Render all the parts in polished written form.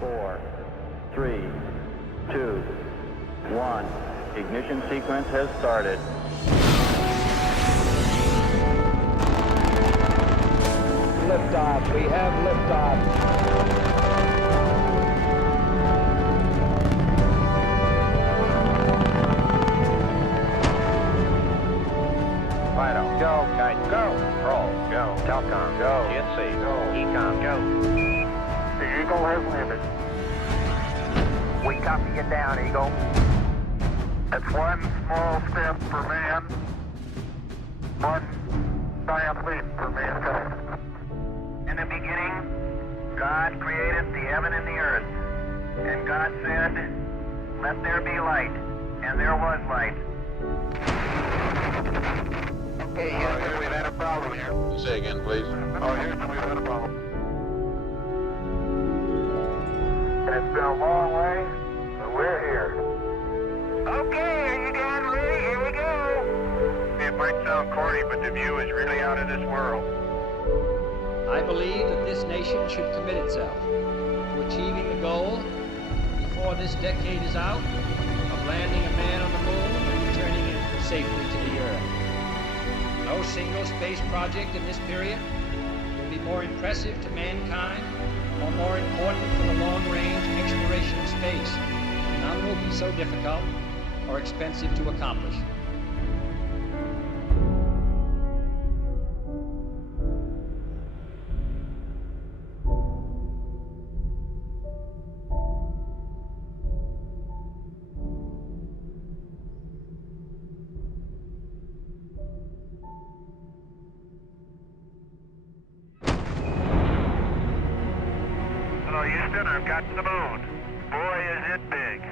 4, 3, 2, 1. Ignition sequence has started. Liftoff. We have liftoff. Fido, go. Guide, go. Roll, go. Telcom, go. GNC, go. Ecom, go. The Eagle has landed. We copy you down, Eagle. It's one small step for man, one giant leap for mankind. In the beginning, God created the heaven and the earth. And God said, let there be light. And there was light. Okay, Houston, we've had a problem here. Say again, please. Oh, Houston, we've had a problem. And it's been a long way, but we're here. Okay, are you guys ready? Here we go. It might sound corny, but the view is really out of this world. I believe that this nation should commit itself to achieving the goal, before this decade is out, of landing a man on the moon and returning it safely to the Earth. No single space project in this period will be more impressive to mankind or more important for the long-range exploration of space. None will be so difficult or expensive to accomplish. Hello, Houston, I've got the moon. Boy, is it big.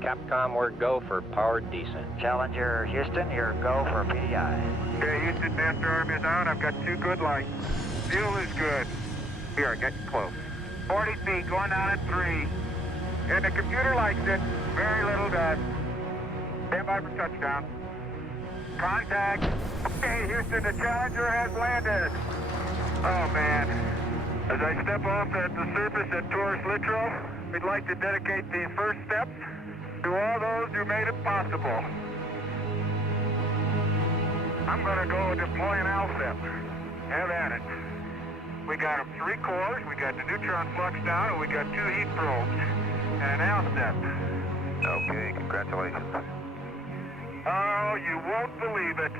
Capcom, we're go for powered descent. Challenger, Houston, you're go for PI. Okay, Houston, master arm is out. I've got 2 good lights. Fuel is good. Here, getting close. 40 feet, going down at 3. And the computer likes it. Very little does. Stand by for touchdown. Contact. Okay, Houston, the Challenger has landed. Oh, man. As I step off at the surface at Taurus Littrow, we'd like to dedicate these first steps to all those who made it possible. I'm going to go deploy an LSEP. Have at it. We got 3 cores, we got the neutron flux down, and we got 2 heat probes. And an LSEP. Okay, congratulations. Oh, you won't believe it.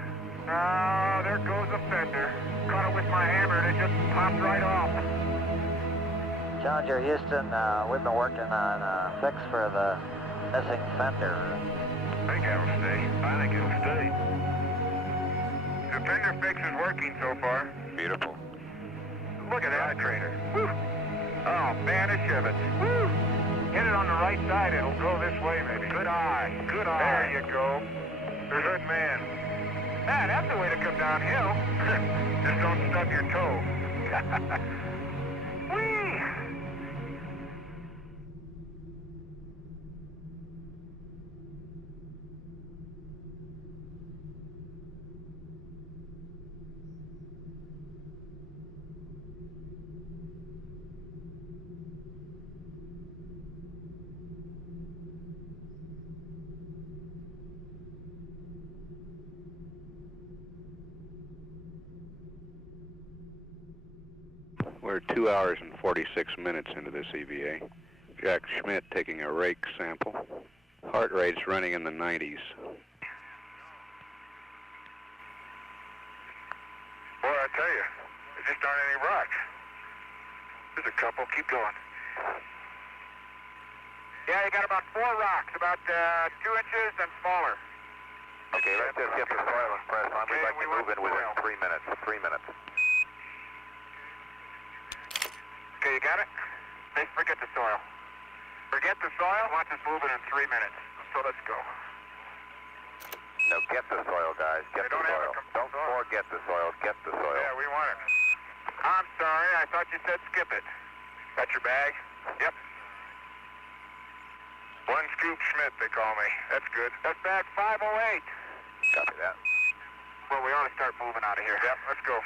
Oh, there goes a fender. Caught it with my hammer and it just popped right off. Challenger, Houston, we've been working on a fix for the missing fender. I think it'll stay. I think it'll stay. The fender fix is working so far. Beautiful. Look at that trainer. Woo. Oh, man, a Chevette. Woo. Hit it on the right side, it'll go this way, maybe. Good eye. Good eye. There you go. There's a good man. Man, that's the way to come downhill. Just don't stub your toe. Whee! We're 2 hours and 46 minutes into this EVA. Jack Schmidt taking a rake sample. Heart rate's running in the 90s. Boy, I tell you, there just aren't any rocks. There's a couple. Keep going. Yeah, you got about 4 rocks, about 2 inches and smaller. Okay, let's just get the soil and press on. We'd Okay, like we to move want in within soil. 3 minutes. 3 minutes. Okay, you got it? Hey, forget the soil. Forget the soil? Watch us moving in 3 minutes. So let's go. No, get the soil, guys. Get the don't have soil. a Don't forget the soil. Get the soil. Yeah, we want it. I'm sorry. I thought you said skip it. Got your bag? Yep. One Scoop Schmidt, they call me. That's good. That's bag 508. Copy that. Well, we ought to start moving out of here. Yep, let's go.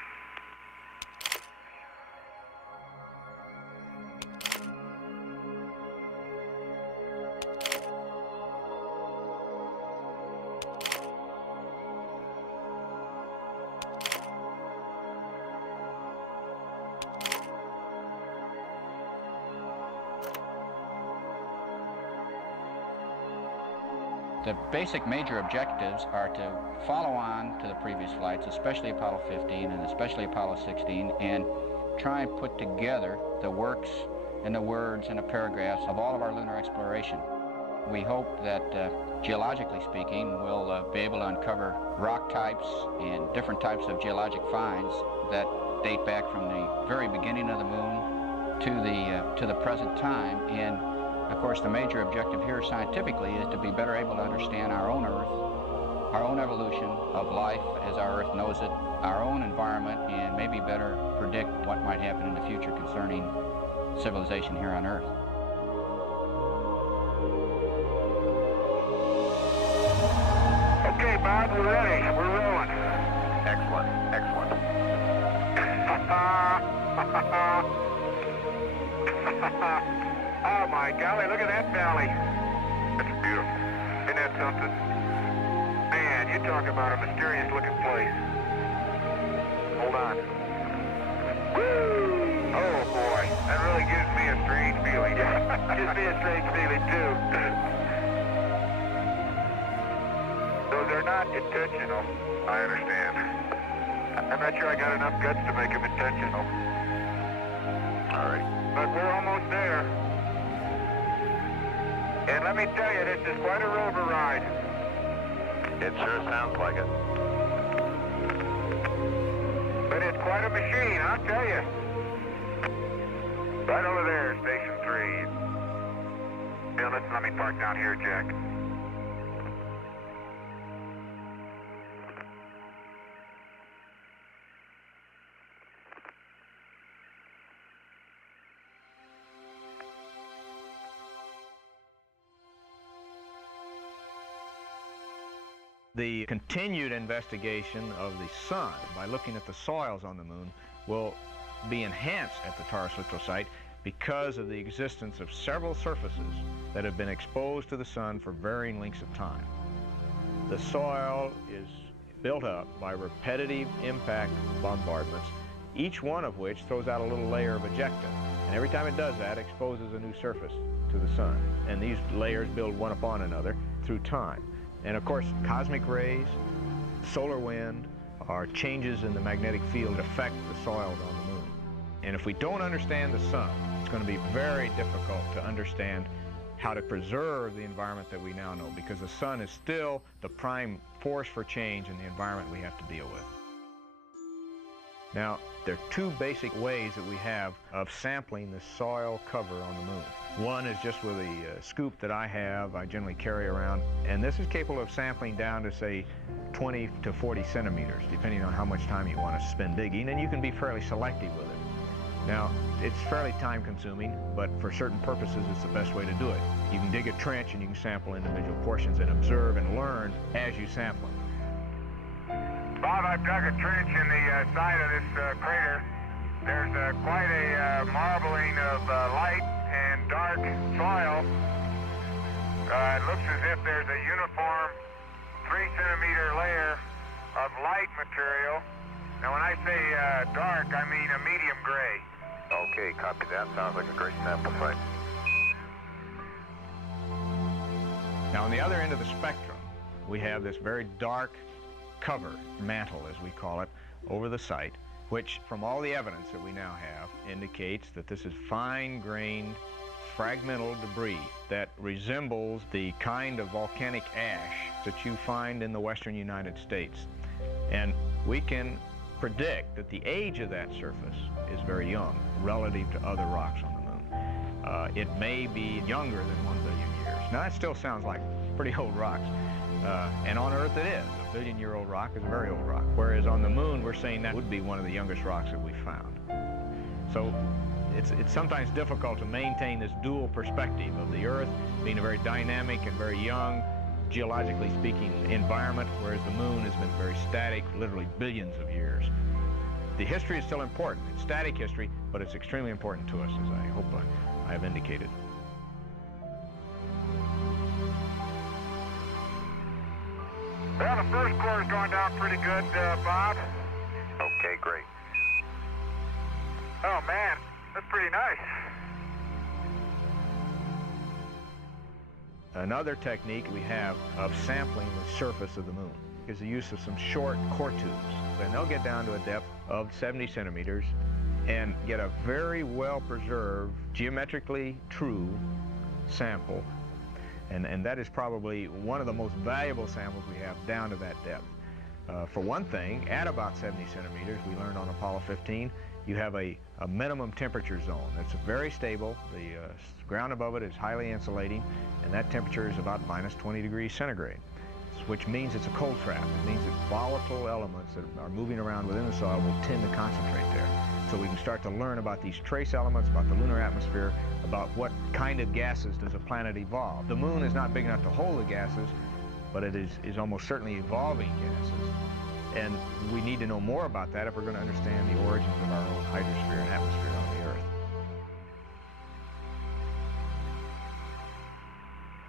The basic major objectives are to follow on to the previous flights, especially Apollo 15 and especially Apollo 16, and try and put together the works and the words and the paragraphs of all of our lunar exploration. We hope that, geologically speaking, we'll be able to uncover rock types and different types of geologic finds that date back from the very beginning of the moon to the present time. And of course, the major objective here scientifically is to be better able to understand our own Earth, our own evolution of life as our Earth knows it, our own environment, and maybe better predict what might happen in the future concerning civilization here on Earth. Okay, Bob, we're ready. We're rolling. Excellent, excellent. Oh my golly, look at that valley. That's beautiful. Isn't that something? Man, you talk about a mysterious looking place. Hold on. Woo! Oh boy, that really gives me a strange feeling. Gives me a strange feeling too. Those are not intentional. I understand. I'm not sure I got enough guts to make them intentional. All right. But we're almost there. And let me tell you, this is quite a rover ride. It sure sounds like it. But it's quite a machine, I'll tell you. Right over there, Station 3. Now, listen, let me park down here, Jack. The continued investigation of the sun by looking at the soils on the moon will be enhanced at the Taurus littrow site because of the existence of several surfaces that have been exposed to the sun for varying lengths of time. The soil is built up by repetitive impact bombardments, each one of which throws out a little layer of ejecta. And every time it does that, it exposes a new surface to the sun. And these layers build one upon another through time. And of course, cosmic rays, solar wind, or changes in the magnetic field affect the soils on the moon. And if we don't understand the sun, it's going to be very difficult to understand how to preserve the environment that we now know, because the sun is still the prime force for change in the environment we have to deal with. Now, there are two basic ways that we have of sampling the soil cover on the moon. One is just with a scoop that I generally carry around, and this is capable of sampling down to, say, 20 to 40 centimeters, depending on how much time you want to spend digging, and you can be fairly selective with it. Now, it's fairly time-consuming, but for certain purposes, it's the best way to do it. You can dig a trench and you can sample individual portions and observe and learn as you sample them. Bob, I've dug a trench in the side of this crater. There's quite a marbling of light and dark soil. It looks as if there's a uniform 3-centimeter layer of light material. Now, when I say dark, I mean a medium gray. Okay, copy that. Sounds like a great sample site. Now, on the other end of the spectrum, we have this very dark cover, mantle as we call it, over the site, which from all the evidence that we now have indicates that this is fine-grained fragmental debris that resembles the kind of volcanic ash that you find in the western United States. And we can predict that the age of that surface is very young relative to other rocks on the moon. It may be younger than 1 billion years. Now that still sounds like pretty old rocks. And on Earth it is. A billion-year-old rock is a very old rock. Whereas on the moon, we're saying that would be one of the youngest rocks that we found. So it's sometimes difficult to maintain this dual perspective of the Earth being a very dynamic and very young, geologically speaking, environment, whereas the moon has been very static, literally billions of years. The history is still important. It's static history, but it's extremely important to us, as I hope I have indicated. Well, the first core is going down pretty good, Bob. Okay, great. Oh, man, that's pretty nice. Another technique we have of sampling the surface of the moon is the use of some short core tubes. And they'll get down to a depth of 70 centimeters and get a very well-preserved, geometrically true sample. And that is probably one of the most valuable samples we have down to that depth. For one thing, at about 70 centimeters, we learned on Apollo 15, you have a minimum temperature zone. That's very stable. The ground above it is highly insulating, and that temperature is about minus 20 degrees centigrade, which means it's a cold trap. It means that volatile elements that are moving around within the soil will tend to concentrate there. So we can start to learn about these trace elements, about the lunar atmosphere, about what kind of gases does a planet evolve. The moon is not big enough to hold the gases, but it is almost certainly evolving gases. And we need to know more about that if we're going to understand the origins of our own hydrosphere and atmosphere on the Earth.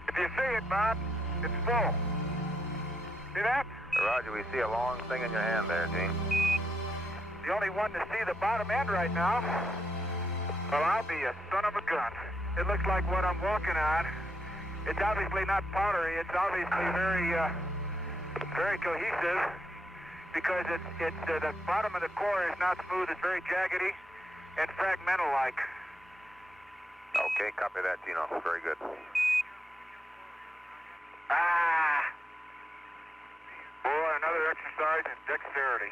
If you see it, Bob, it's full. See that? Roger, we see a long thing in your hand there, Gene. The only one to see the bottom end right now. Well, I'll be a son of a gun. It looks like what I'm walking on. It's obviously not powdery. It's obviously very cohesive because the bottom of the core is not smooth. It's very jaggedy and fragmental-like. Okay, copy that, Gino. Very good. Boy, another exercise in dexterity.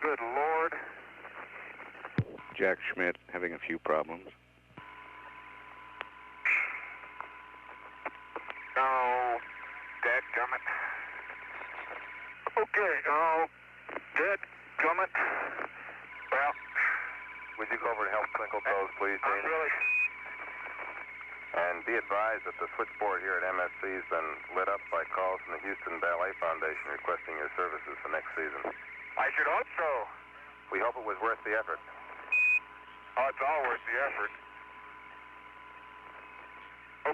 Good Lord. Jack Schmidt having a few problems. Oh, dadgummit. Okay, oh, dadgummit. Well, Would you go over and help twinkle toes, please, I'm Gene? really... And be advised that the switchboard here at MSC has been lit up by calls from the Houston Ballet Foundation requesting your services for next season. I should hope so. We hope it was worth the effort. Oh, it's all worth the effort.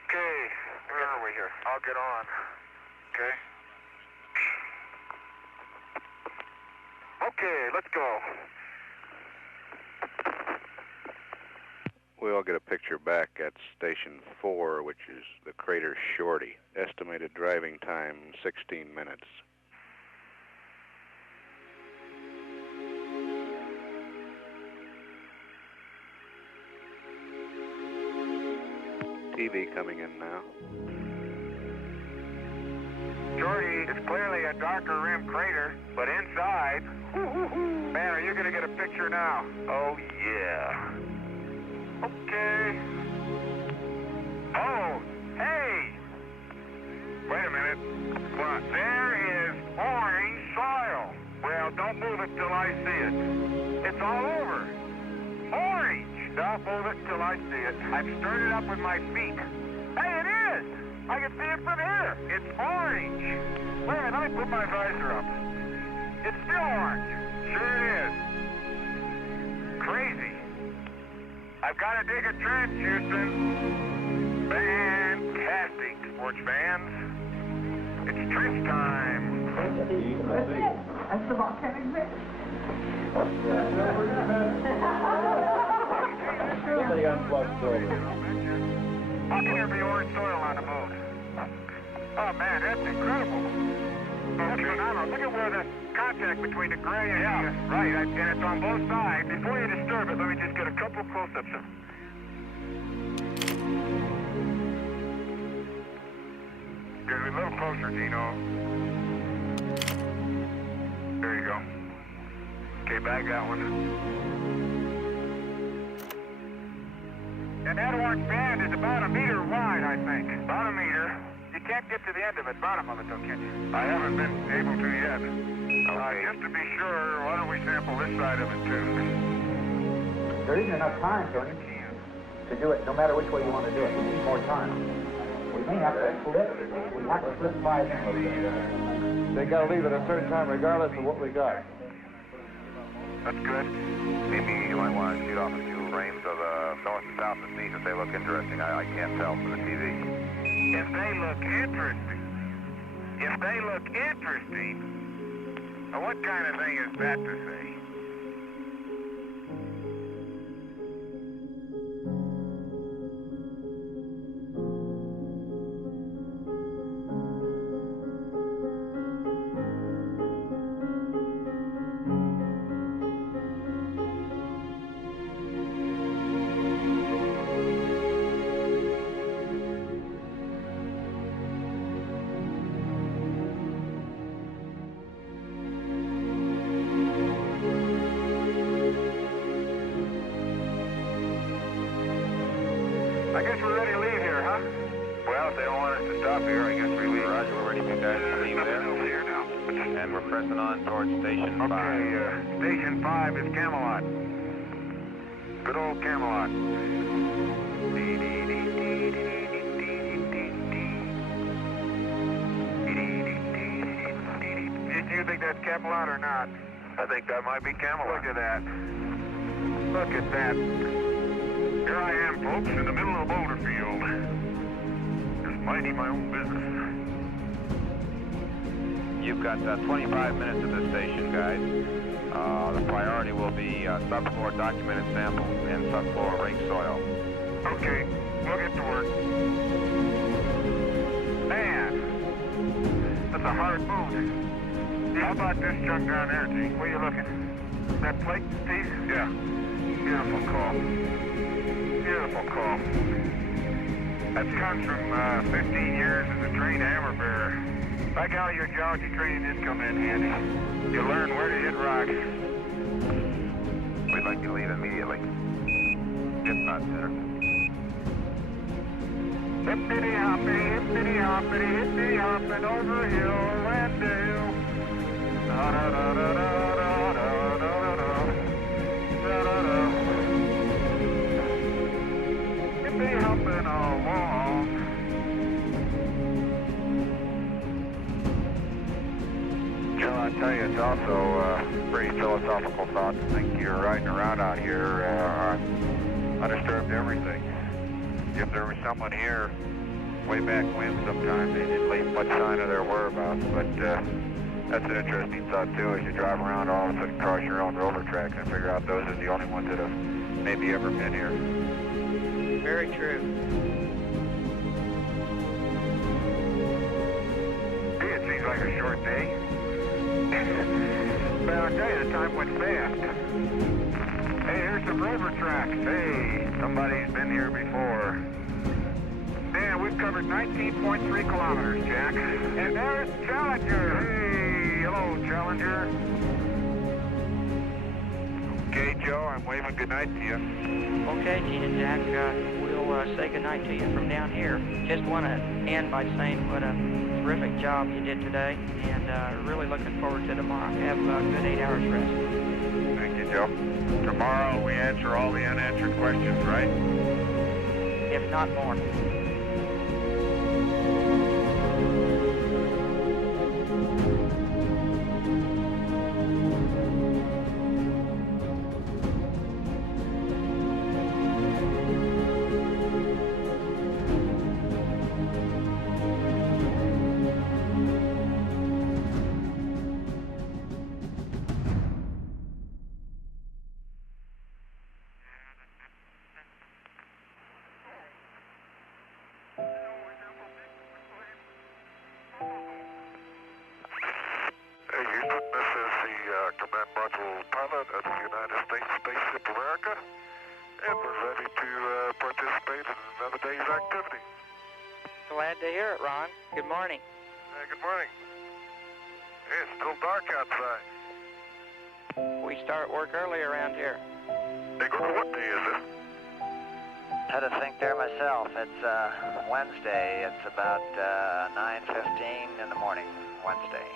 Okay, where are we here? I'll get on. Okay. Okay, let's go. We'll get a picture back at Station 4, which is the crater Shorty. Estimated driving time, 16 minutes. TV coming in now. Shorty is clearly a darker rim crater, but inside... Man, are you going to get a picture now? Oh, yeah. Okay. Oh, hey! Wait a minute. What? There is orange soil. Well, don't move it till I see it. It's all over. Orange! Don't move it till I see it. I've stirred it up with my feet. Hey, it is! I can see it from here. It's orange. Wait a minute, let me put my visor up. It's still orange. Sure it is. Crazy. I've got to dig a trench, Houston. Fantastic, sports fans. It's trench time. That's the volcanic mix. How can there be orange soil on the moon? Oh, man, that's incredible. That's phenomenal. Look at where the contact between the gray and right, and it's on both sides. Before you disturb it, let me just get a couple close-ups. Get a little closer, Gino. There you go. Okay, bag that one. And that orange band is about a meter wide, I think. About a meter. You can't get to the end of it, bottom of it, though, can you? I haven't been able to yet. Just to be sure, why don't we sample this side of it, too? There isn't enough time, Tony, to do it, no matter which way you want to do it. We need more time. We may have to flip. We have to flip 5 in. They got to leave at a certain time regardless of what we got. That's good. Maybe you might want to shoot off a few frames of the north and south and see if they look interesting. I can't tell from the TV. If they look interesting. If they look interesting. Now, what kind of thing is that to say? I guess we're ready to leave here, huh? Well, if they don't want us to stop here, I guess we leave. Roger, we're ready for you guys to leave there. Here now. And we're pressing on towards Station 5. Okay, Station 5 is Camelot. Good old Camelot. Do you think that's Camelot or not? I think that might be Camelot. Look at that. Look at that. Here I am, folks, in the middle of a boulder field. Just minding my own business. You've got 25 minutes at this station, guys. The priority will be subfloor documented samples and subfloor rake soil. Okay, we'll get to work. Man, that's a hard boot. How about this junk down there, G? Where you looking? That plate piece? Yeah. Beautiful call. Beautiful call. That comes from 15 years as a trained hammer bearer. Like how your geology training did come in handy. You learn where to hit rocks. We'd like to leave immediately. If not sooner. Hippity hoppity, hippity hoppity, hippity hopping over hill and dale. Da da da da da da da da da da da da. Hippity hopping along. Joe, I tell you, it's also a pretty philosophical thought to think you're riding around out here on undisturbed everything. If there was someone here way back when sometime, they didn't leave much sign of their whereabouts, but that's an interesting thought too, as you drive around all of a sudden cross your own rover tracks and figure out those are the only ones that have maybe ever been here. Very true. Gee, it seems like a short day. But I'll tell you, the time went fast. Hey, here's some rover tracks. Hey, somebody's been here before. Yeah, we've covered 19.3 kilometers, Jack. And there's Challenger. Hey, hello, Challenger. Okay, Joe, I'm waving goodnight to you. Okay, Gene and Jack, we'll say goodnight to you from down here. Just want to end by saying what a terrific job you did today, and really looking forward to tomorrow. Have a good 8 hours rest. Thank you, Joe. Tomorrow we answer all the unanswered questions, right? If not more. Glad to hear it, Ron. Good morning. Good morning. Hey, it's still dark outside. We start work early around here. Hey, what day is it? Had to think there myself. It's Wednesday. It's about 9:15 in the morning, Wednesday.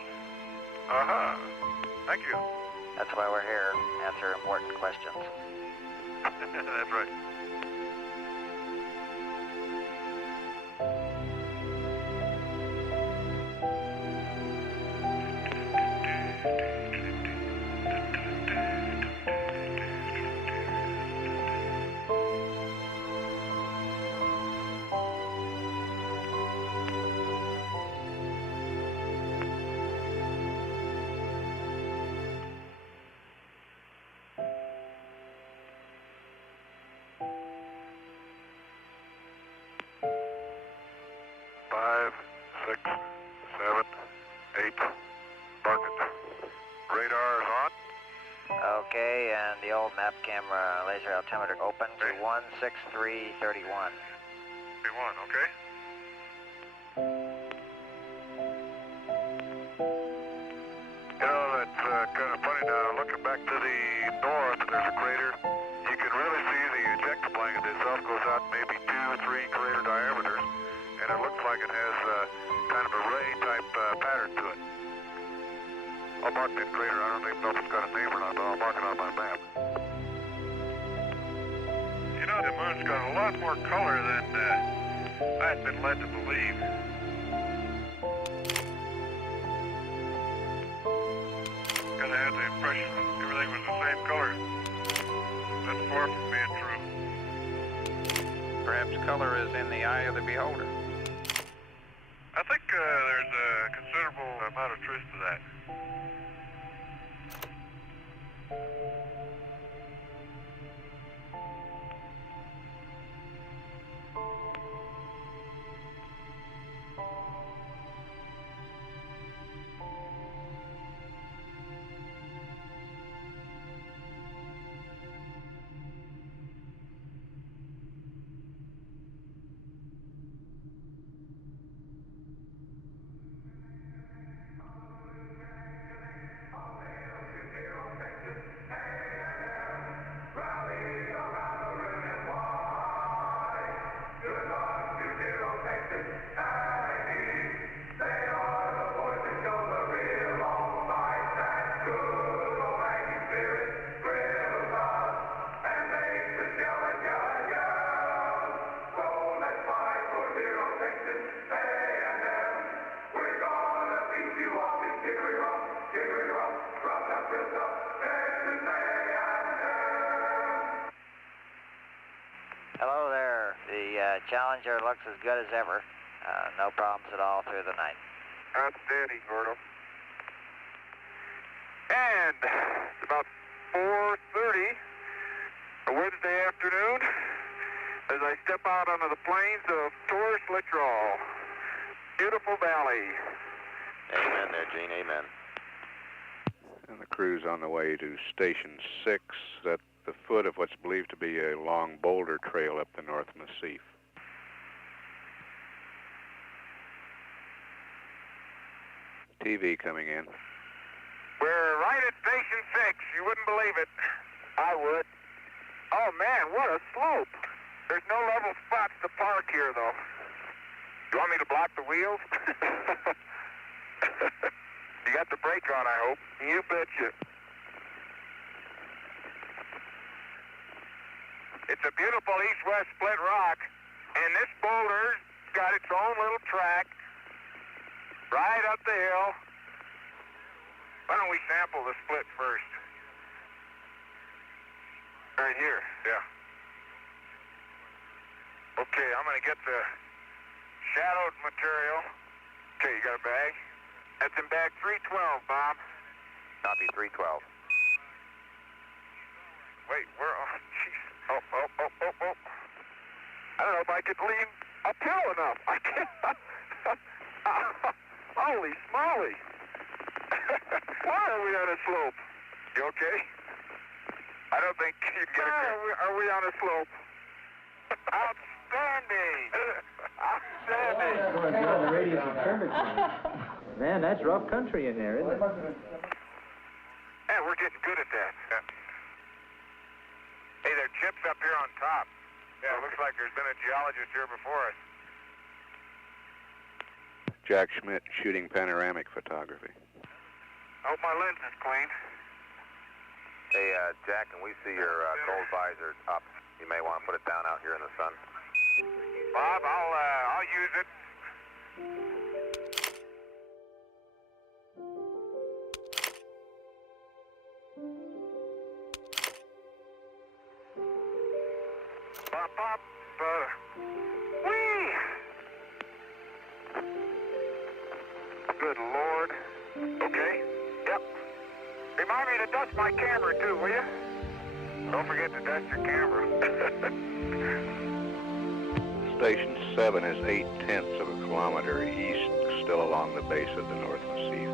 Uh-huh. Thank you. That's why we're here, answer important questions. That's right. Okay, and the old map camera laser altimeter open to 16331. 31, okay. You know, that's kind of funny now. Looking back to the north, there's a crater. You can really see the ejecta blanket itself goes out maybe 2-3 like it has kind of a ray-type pattern to it. I'll mark that crater. I don't even know if it's got a name or not, but I'll mark it on my map. You know, the moon's got a lot more color than I've been led to believe. Because I had the impression that everything was the same color. That's far from being true. Perhaps color is in the eye of the beholder. I think there's a considerable amount of truth to that. Hello there. The Challenger looks as good as ever. No problems at all through the night. Outstanding, Gordo. And it's about 4:30, a Wednesday afternoon, as I step out onto the plains of Torres Littoral. Beautiful valley. Amen there, Gene, amen. And the crew's on the way to Station 6 at the foot of what's believed to be a long boulder trail up the North Massif. TV coming in. We're right at Station 6. You wouldn't believe it. I would. Oh, man, what a slope. There's no level spots to park here, though. You want me to block the wheels? You got the brake on, I hope. You betcha. It's a beautiful east-west split rock, and this boulder's got its own little track right up the hill. Why don't we sample the split first? Right here, yeah. Okay, I'm going to get the shadowed material. Okay, you got a bag? That's in bag 312, Bob. Copy 312. Wait, where? Oh, jeez. Oh. I don't know if I could lean uphill enough. I can't. Holy smoly. Why are we on a slope? You okay? I don't think you can get a... Are we on a slope? Outstanding. Outstanding. Going beyond the radius of curvature. Man, that's rough country in there, isn't it? Yeah, we're getting good at that. Yeah. Hey, there are chips up here on top. Yeah, it looks like there's been a geologist here before us. Jack Schmidt shooting panoramic photography. I hope my lens is clean. Hey, Jack, can we see your cold visor up? You may want to put it down out here in the sun. Bob, I'll use it. Bob, whee! Good Lord. Okay, yep. Remind me to dust my camera too, will you? Don't forget to dust your camera. Station 7 is 0.8 of a kilometer east, still along the base of the North Massif.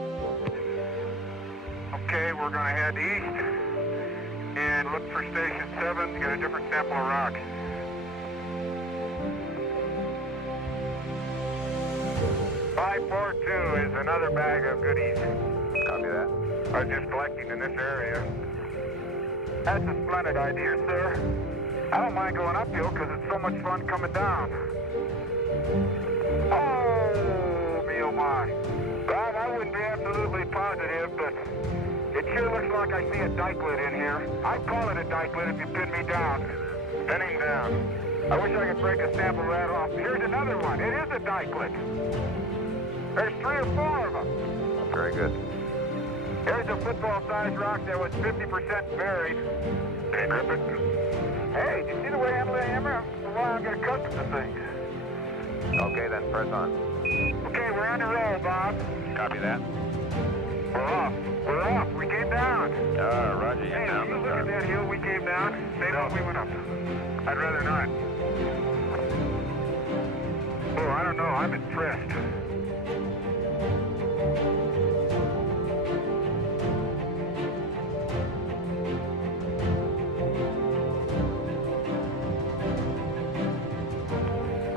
Okay, we're going to head east and look for Station 7 to get a different sample of rock. .542 is another bag of goodies. Copy that. I was just collecting in this area. That's a splendid idea, sir. I don't mind going uphill because it's so much fun coming down. Oh! my. Bob, I wouldn't be absolutely positive, but it sure looks like I see a dikelet in here. I'd call it a dikelet if you pin me down. Pinning down. I wish I could break a sample of that off. Here's another one. It is a dikelet. There's 3 or 4 of them. Very good. Here's a football-sized rock that was 50% buried. Can you grip it? Hey, did you see the way I handle the hammer? For a while, I'm getting accustomed to things. Okay, then press on. Okay, we're on the roll, Bob. Copy that. We're off. We're off. We came down. Roger, you're Hey, down you the look at start. that hill we came down. Say no, we went up. I'd rather not. Oh, I don't know. I'm impressed.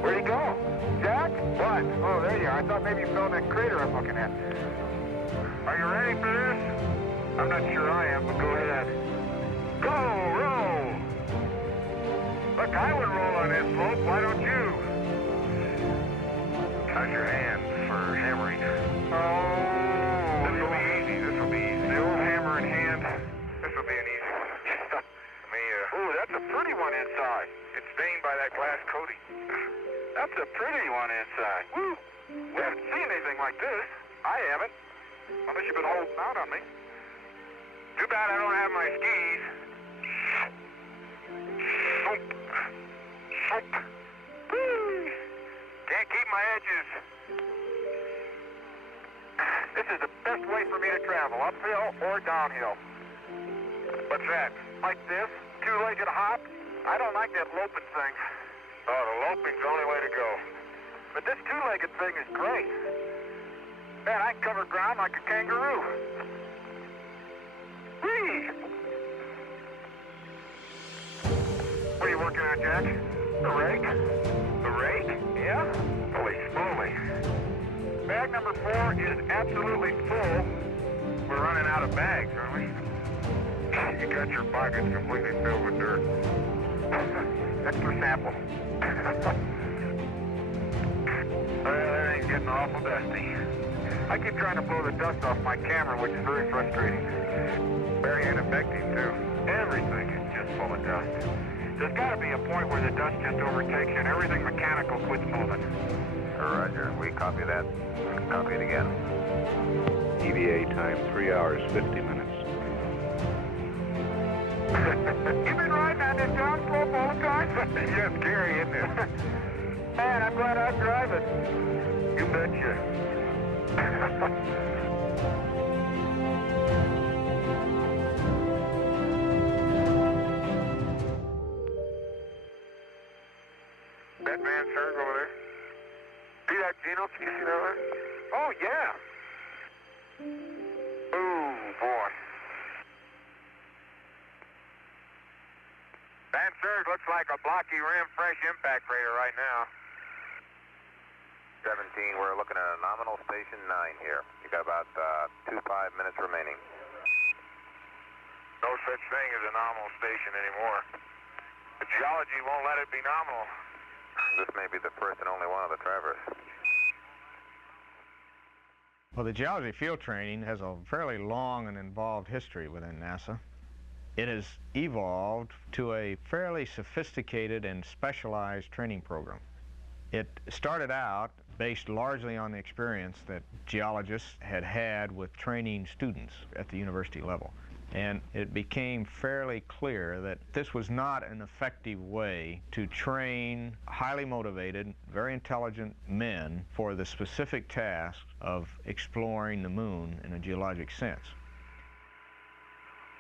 Where'd he go? Jack? What? Oh, there you are. I thought maybe you fell in that crater I'm looking at. Are you ready for this? I'm not sure I am, but go ahead. Go, roll! Look, I would roll on this slope. Why don't you? How's your hand for hammering? Oh, this will be easy. This will be easy. The old hammer in hand. This will be an easy one. Ooh, that's a pretty one inside. It's stained by that glass coating. That's a pretty one inside. Woo! We haven't seen anything like this. I haven't. Unless you've been holding out on me. Too bad I don't have my skis. Shoop. Shoop. Woo! Can't keep my edges. This is the best way for me to travel, uphill or downhill. What's that? Like this? Two-legged hop? I don't like that loping thing. Oh, the loping's the only way to go. But this two-legged thing is great. Man, I can cover ground like a kangaroo. Whee! What are you working on, Jack? The rake? The rake? Yeah? Holy smoly. Bag number 4 is absolutely full. We're running out of bags, aren't we? You got your pockets completely filled with dirt. Extra sample. That ain't getting awful dusty. I keep trying to blow the dust off my camera, which is very frustrating. Very ineffective, too. Everything is just full of dust. There's got to be a point where the dust just overtakes you and everything mechanical quits moving. Roger, we copy that. Copy it again. EVA time 3 hours 50 minutes. You've been riding on this down slope all the time? Yeah, it's scary, isn't it? Man, I'm glad I drive it. You betcha. That man Serge over there. See that Gino? Can you see that one? Oh, yeah. Oh, boy. Van Serge looks like a blocky rim fresh impact crater right now. 17, we're looking at a nominal station 9 here. You got about 5 minutes remaining. No such thing as a nominal station anymore. The geology won't let it be nominal. This may be the first and only one of the traverse. Well, the geology field training has a fairly long and involved history within NASA. It has evolved to a fairly sophisticated and specialized training program. It started out based largely on the experience that geologists had had with training students at the university level. And it became fairly clear that this was not an effective way to train highly motivated, very intelligent men for the specific task of exploring the moon in a geologic sense.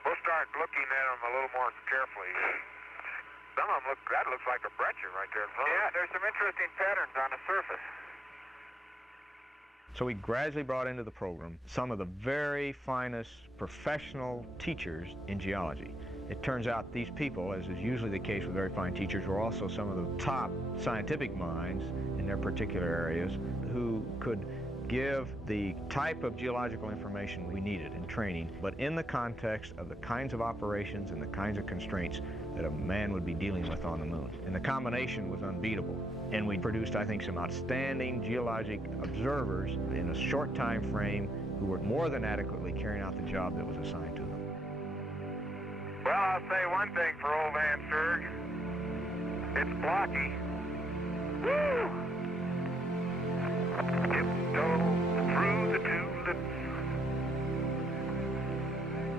We'll start looking at them a little more carefully. Some of them that looks like a breccia right there in front. Yeah, there's some interesting patterns on the surface. So we gradually brought into the program some of the very finest professional teachers in geology. It turns out these people, as is usually the case with very fine teachers, were also some of the top scientific minds in their particular areas who could give the type of geological information we needed in training, but in the context of the kinds of operations and the kinds of constraints that a man would be dealing with on the moon. And the combination was unbeatable. And we produced, I think, some outstanding geologic observers in a short time frame who were more than adequately carrying out the job that was assigned to them. Well, I'll say one thing for old Van Serg. It's blocky. Woo! Tiptoe through the tulips.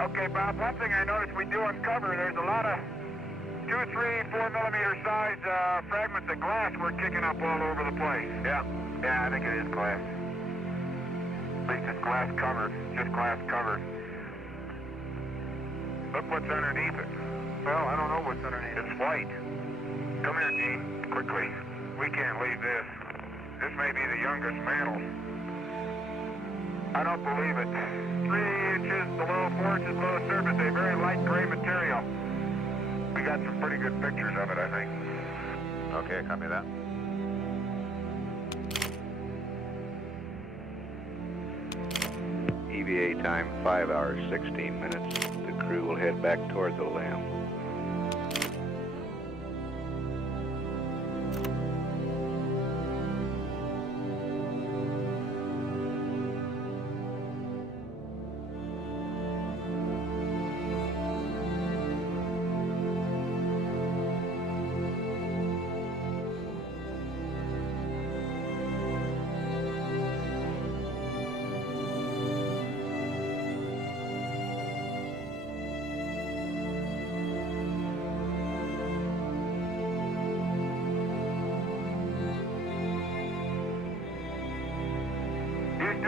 Okay, Bob, one thing I noticed we do uncover, there's a lot of 2, 3, 4 millimeter size fragments of glass we're kicking up all over the place. Yeah, I think it is glass. At least it's glass covered, just glass covered. Look what's underneath it. Well, I don't know what's underneath. It's white. Come here, Gene, quickly. We can't leave this. This may be the youngest mantle. I don't believe it. 3 inches below, 4 inches below the surface, a very light gray material. We got some pretty good pictures of it, I think. Okay, copy that. EVA time 5 hours 16 minutes. The crew will head back toward the LAM.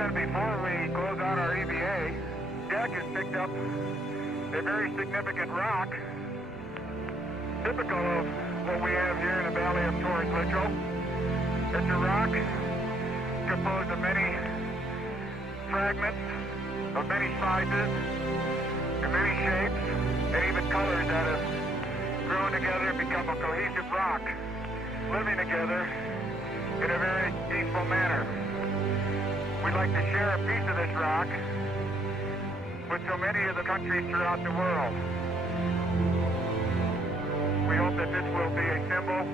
Before we close out our EVA, Jack has picked up a very significant rock, typical of what we have here in the valley of Torres Litchfield. It's a rock composed of many fragments of many sizes and many shapes and even colors that have grown together and become a cohesive rock, living together in a very peaceful manner. We'd like to share a piece of this rock with so many of the countries throughout the world. We hope that this will be a symbol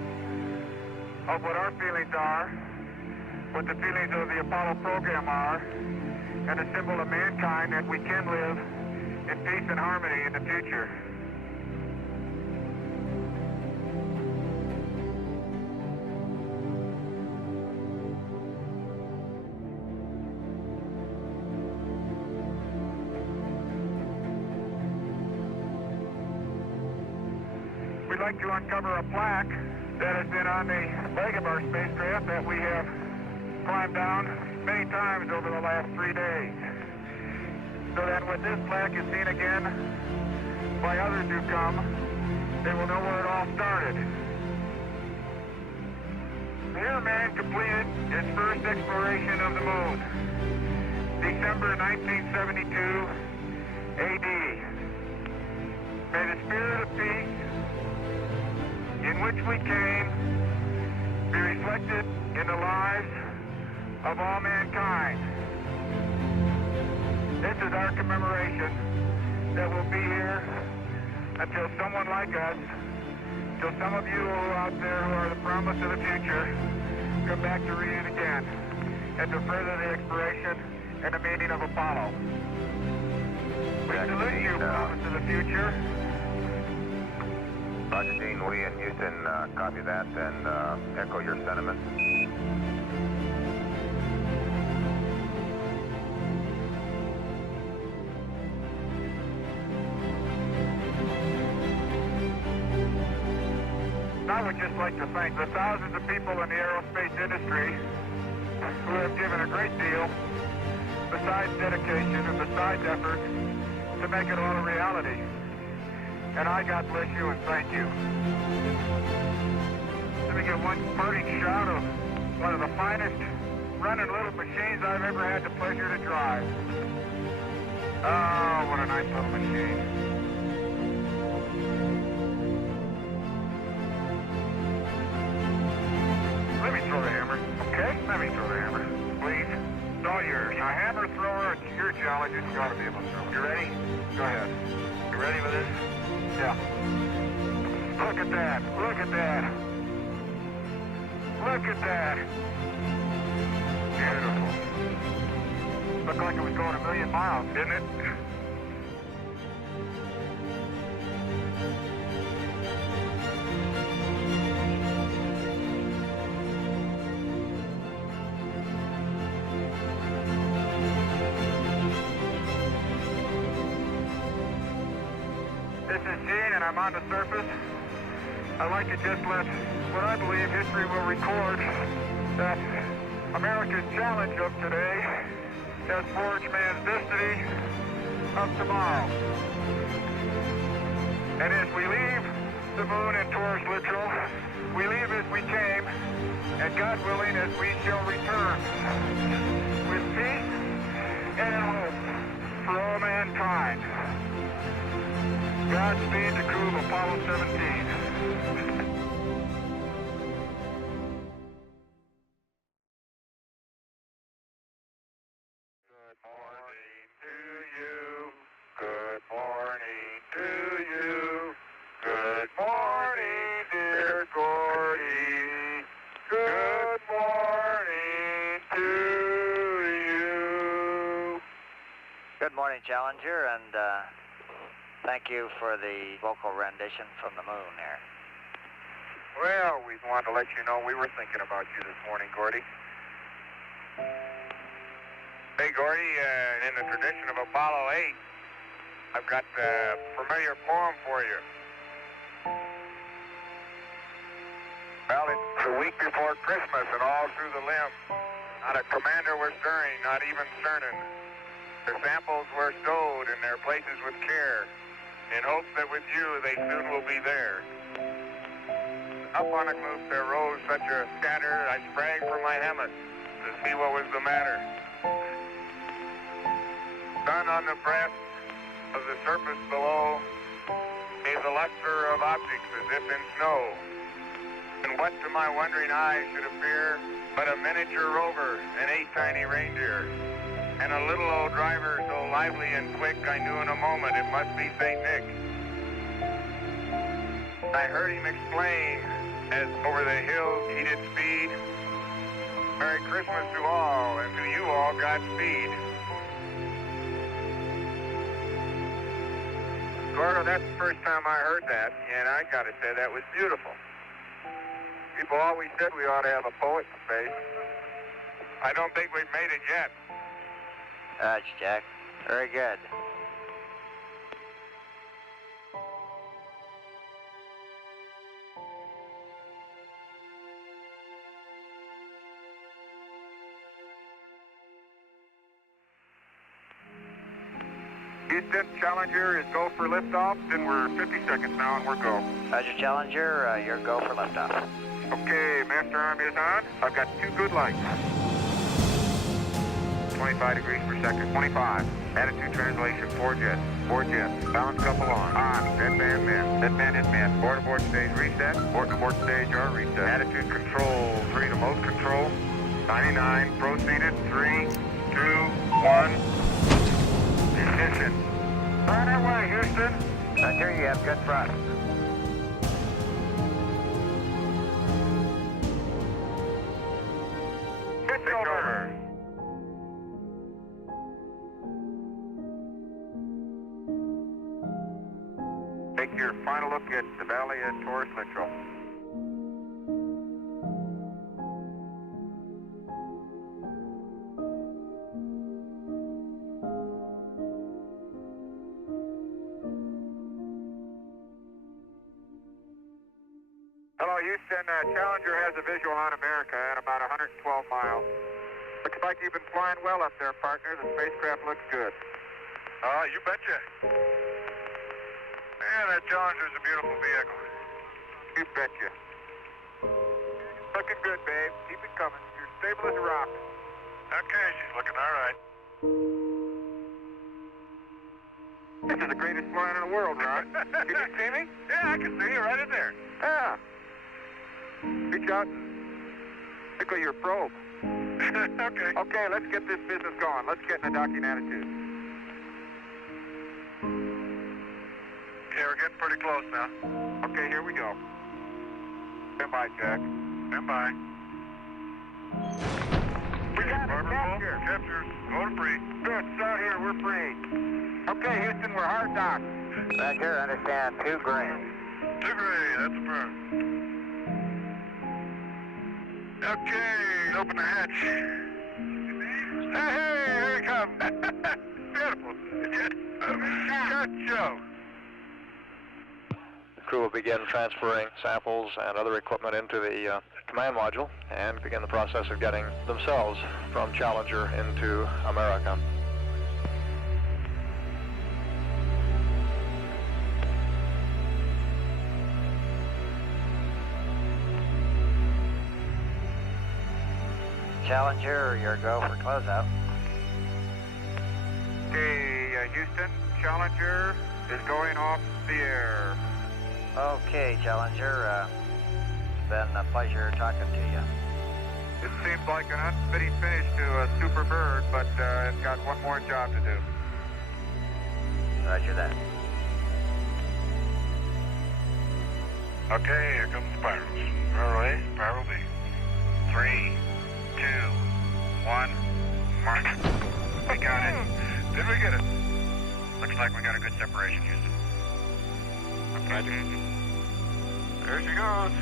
of what our feelings are, what the feelings of the Apollo program are, and a symbol of mankind that we can live in peace and harmony in the future. We'd like to uncover a plaque that has been on the leg of our spacecraft that we have climbed down many times over the last 3 days. So that when this plaque is seen again by others who come, they will know where it all started. Here man completed his first exploration of the moon, December 1972 AD. May the spirit of peace in which we came be reflected in the lives of all mankind. This is our commemoration that will be here until someone like us, till some of you out there who are the promise of the future, come back to read it again and to further the exploration and the meaning of Apollo. We salute you, promise of the future. Roger, Dean, we and Houston copy that and echo your sentiments. I would just like to thank the thousands of people in the aerospace industry who have given a great deal, besides dedication and besides effort, to make it all a reality. And I, God bless you and thank you. Let me get one parting shot of one of the finest running little machines I've ever had the pleasure to drive. Oh, what a nice little machine. Let me throw the hammer, okay? Let me throw the hammer, please. It's all acknowledge it, you ought to be able to. You ready? Go ahead. You ready with this? Yeah. Look at that. Look at that. Look at that. Beautiful. Looked like it was going 1,000,000 miles, didn't it? This is Gene, and I'm on the surface. I'd like to just let what I believe history will record that America's challenge of today has forged man's destiny of tomorrow. And as we leave the moon and towards Littrell, we leave as we came, and God willing, as we shall return with peace and hope for all mankind. Godspeed the crew of Apollo 17. Good morning to you. Good morning to you. Good morning, dear Gordy. Good morning to you. Good morning, Challenger, and thank you for the vocal rendition from the moon here. Well, we wanted to let you know we were thinking about you this morning, Gordy. Hey, Gordy, in the tradition of Apollo 8, I've got a familiar poem for you. Well, it's the week before Christmas, and all through the limb, not a commander was stirring, not even certain. Their samples were stowed in their places with care, in hopes that with you they soon will be there. Up on a gloop there rose such a scatter, I sprang from my hammock to see what was the matter. Sun on the breast of the surface below gave the luster of objects as if in snow. And what to my wondering eyes should appear but a miniature rover and 8 tiny reindeer. And a little old driver so lively and quick, I knew in a moment it must be St. Nick. I heard him explain as over the hills he did speed. Merry Christmas to all, and to you all Godspeed. Gordo, that's the first time I heard that, and I gotta say that was beautiful. People always said we ought to have a poet in space. I don't think we've made it yet. Roger, Jack. Very good. Houston, Challenger is go for liftoff, and we're 50 seconds now, and we're go. Roger, Challenger, you're go for liftoff. Okay, master arm is on. I've got 2 good lights. 25 degrees per second. 25. Attitude translation, 4 jets. 4 jets. Balance couple on. Deadband min. Deadband is min. Board abort stage reset. Board abort stage are reset. Attitude control, 3 to mode control. 99. Proceeded. 3, 2, 1. Ignition. Right away, Houston. Roger, you have good thrust. Pitch over. Take your final look at the valley and towards Littrell. Hello, Houston. Challenger has a visual on America at about 112 miles. Looks like you've been flying well up there, partner. The spacecraft looks good. Oh, you betcha. Man, that Challenger's a beautiful vehicle. You betcha. Looking good, babe. Keep it coming. You're stable as a rock. Okay, she's looking all right. This is the greatest flying in the world, Ron. Can you see me? Yeah, I can see you right in there. Yeah. Reach out and tickle your probe. Okay. Okay, let's get this business going. Let's get in a docking attitude. Okay, we're getting pretty close now. Okay, here we go. Stand by, Jack. Stand by. We got it, capture. Capture. Going free. Good, start here, we're free. Okay, Houston, we're hard docked. Roger, understand, 2 green. 2 gray, that's a burn. Okay, open the hatch. Hey, here it comes. Beautiful. Good show. The crew will begin transferring samples and other equipment into the command module and begin the process of getting themselves from Challenger into America. Challenger, your go for closeout. Okay, Houston, Challenger is going off the air. Okay, Challenger, it's been a pleasure talking to you. It seems like an unfitting finish to a Super Bird, but it's got one more job to do. Roger that. Okay, here comes the spirals. All right, spiral B. 3, 2, 1, mark. We got it. Did we get it? Looks like we got a good separation, Houston. Okay. There she goes.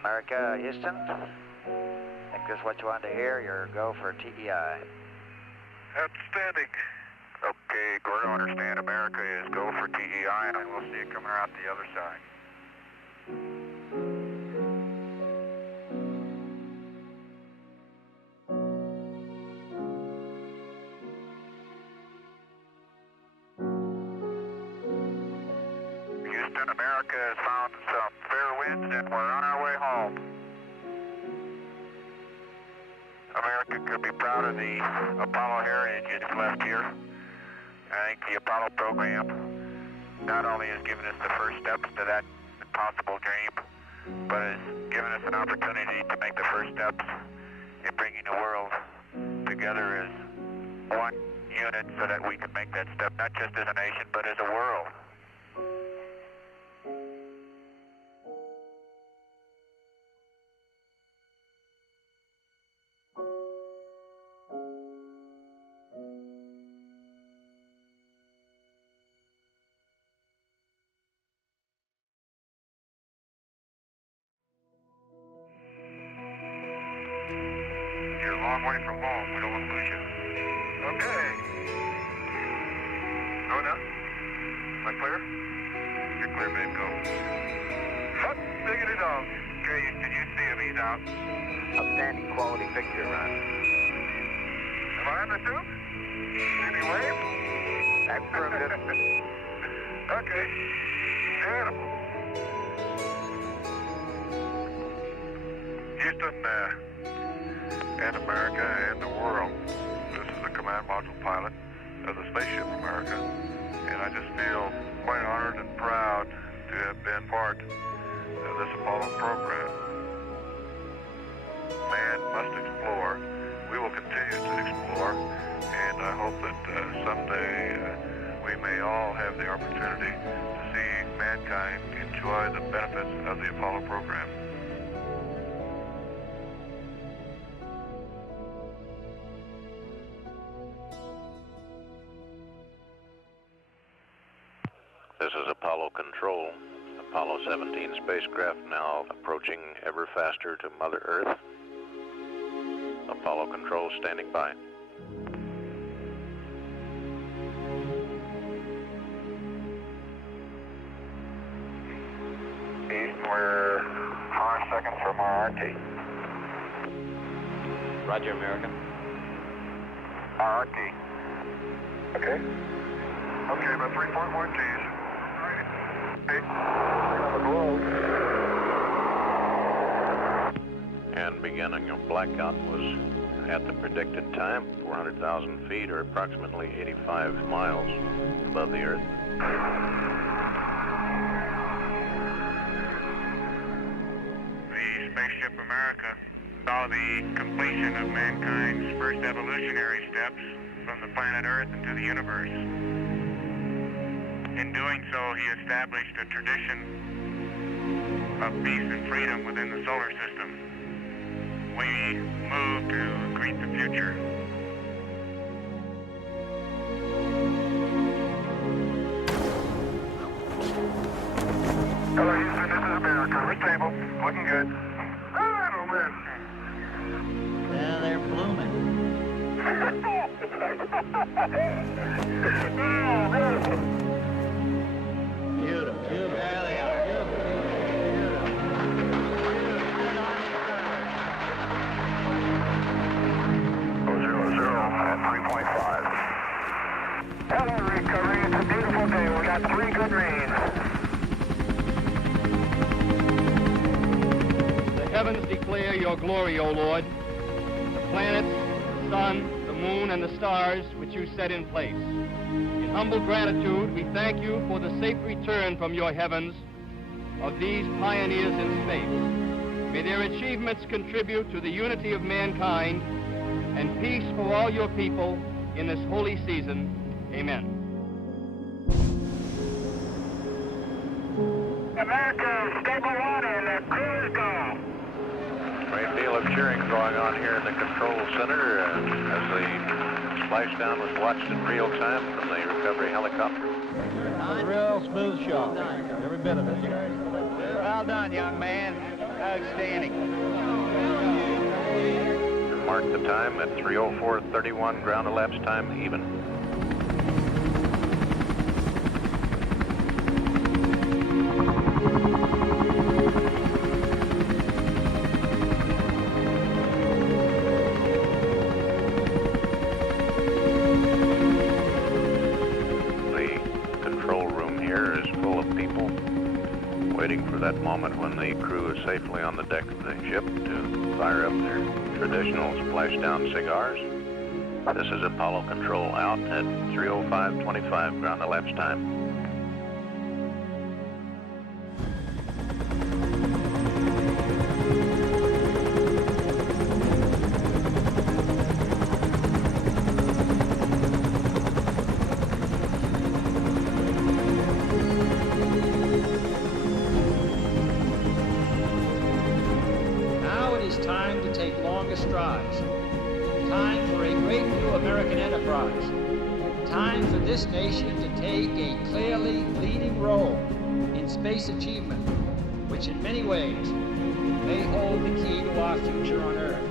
America, Houston. Think this is what you wanted to hear. Your go for TEI. Outstanding. Okay, Gordo, understand. America is go for TEI, and we'll see it coming out the other side. Houston, America has found some fair winds, and we're on our way home. America could be proud of the Apollo heritage it's left here. I think the Apollo program not only has given us the first steps to that impossible dream, but has given us an opportunity to make the first steps in bringing the world together as one unit so that we can make that step not just as a nation, but as a world. You're a long way from home. We don't want to lose you. Okay. Go now. Am I clear? You're clear, babe. Go. Hot diggity dog. Okay, did you see him? He's out. Outstanding quality picture, Ron. Am I on the tube? Did he wave? Affirmative. Okay. Beautiful. Houston, and America and the world. This is the command module pilot of the spaceship America, and I just feel quite honored and proud to have been part of this Apollo program. Man must explore. We will continue to explore, and I hope that someday we we may all have the opportunity to see mankind enjoy the benefits of the Apollo program. This is Apollo Control. Apollo 17 spacecraft now approaching ever faster to Mother Earth. Apollo Control standing by. East, we're 5 seconds from our RT. Roger, American. RT. Okay. Okay, about 3.1 Gs. And beginning of blackout was at the predicted time, 400,000 feet or approximately 85 miles above the Earth. The Spaceship America saw the completion of mankind's first evolutionary steps from the planet Earth into the universe. In doing so, he established a tradition of peace and freedom within the solar system. We move to greet the future. Hello, Houston, this is America. We're stable. Looking good. Oh, man. Yeah, they're blooming. Beautiful. There they are. Hello, recovery. It's a beautiful day. We got 3 good rains. The heavens declare your glory, O Lord. The planets, the sun, the moon, and the stars which you set in place. In humble gratitude, we thank you for the safe return from your heavens of these pioneers in space. May their achievements contribute to the unity of mankind and peace for all your people in this holy season. Amen. America, stable one, and the crew is gone. Great deal of cheering going on here in the control center as the splashdown was watched in real time from the recovery helicopter. A real smooth shot. Every bit of it. Well done, young man. Outstanding. Mark the time at 3:04:31, ground elapsed time even. The control room here is full of people waiting for that moment when the crew is safely on the deck of the ship to fire up their traditional splashdown cigars. This is Apollo Control out at 3:05:25, ground elapsed time. Time to take longer strides. Time for a great new American enterprise. Time for this nation to take a clearly leading role in space achievement, which in many ways may hold the key to our future on Earth.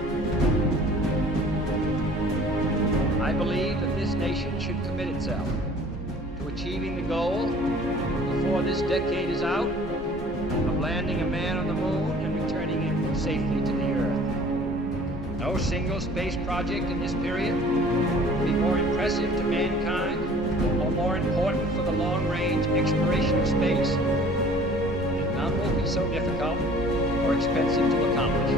I believe that this nation should commit itself to achieving the goal, before this decade is out, of landing a man on the moon and returning him safely to the Earth. No single space project in this period will be more impressive to mankind or more important for the long-range exploration of space, and none will be so difficult or expensive to accomplish.